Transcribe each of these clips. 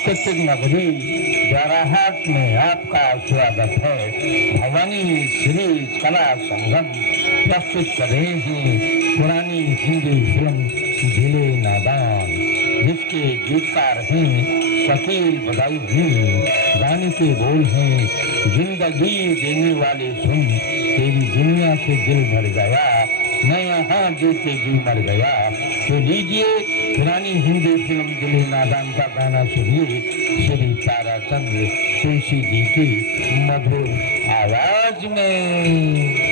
सांस्कृतिक नगरी द्वाराहाट में आपका स्वागत है। भवानी श्री कला संगम प्रस्तुत कर रहे हैं पुरानी हिंदी फिल्म दिले नादान, जिसके गीतकार हैं शकील बदायूं। गाने के बोल हैं, जिंदगी देने वाले सुन, तेरी दुनिया से दिल भर गया, मैं यहाँ जीते जी मर गया। तो लीजिए पुरानी हिंदी फिल्म दिले नादान का गाना सुनिए श्री ताराचंद तुलसी जी की मधुर आवाज में।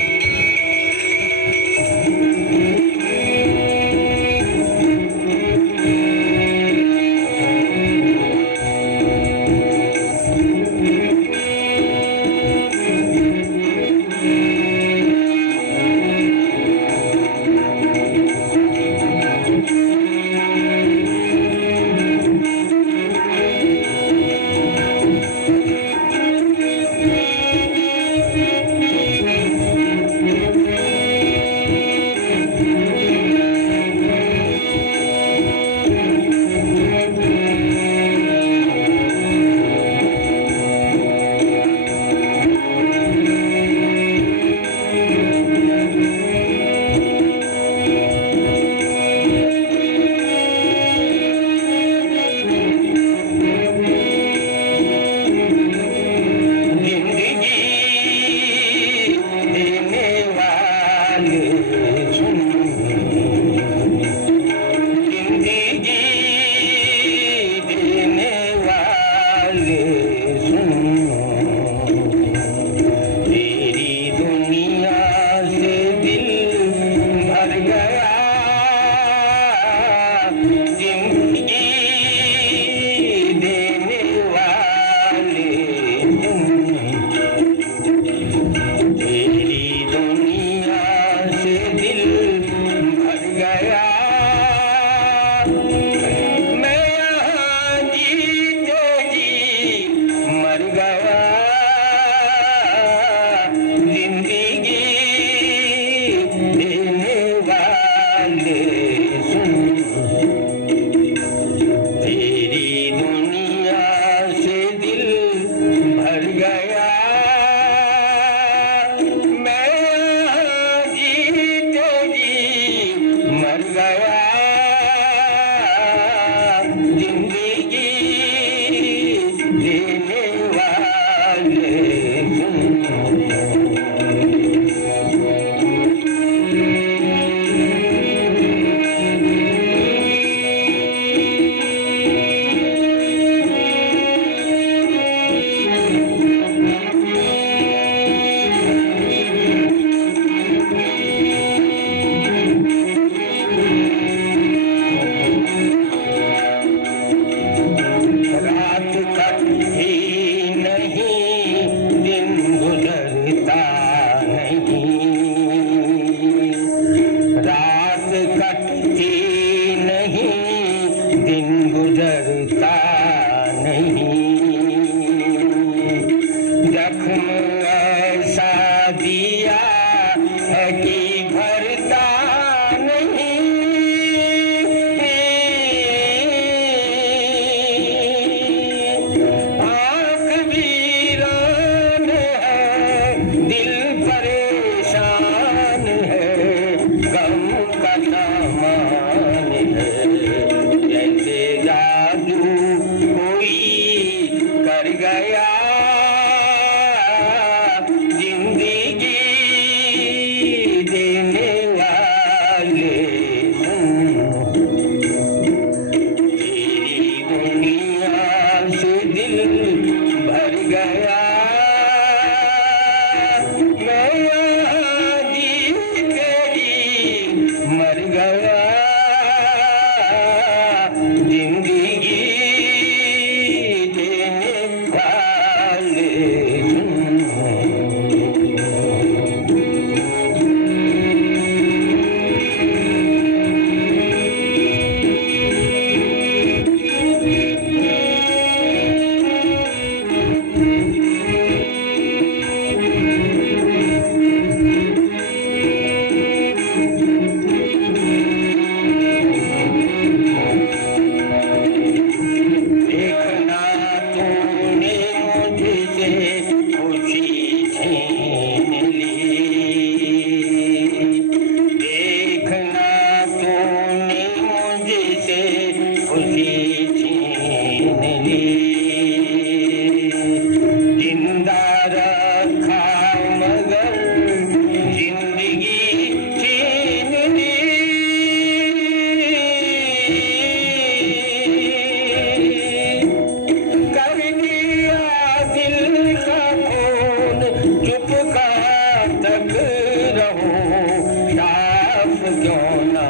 क्यों ना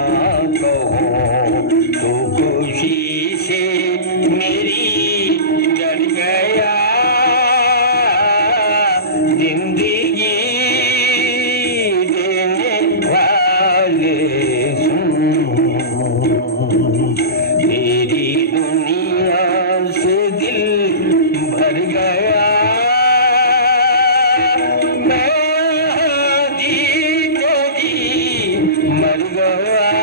कहो, तू खुशी से मेरी जड़ गया, जिंदगी देने वाले सुन, तेरी दुनिया से दिल भर गया, मैं जी तेरी मर गया।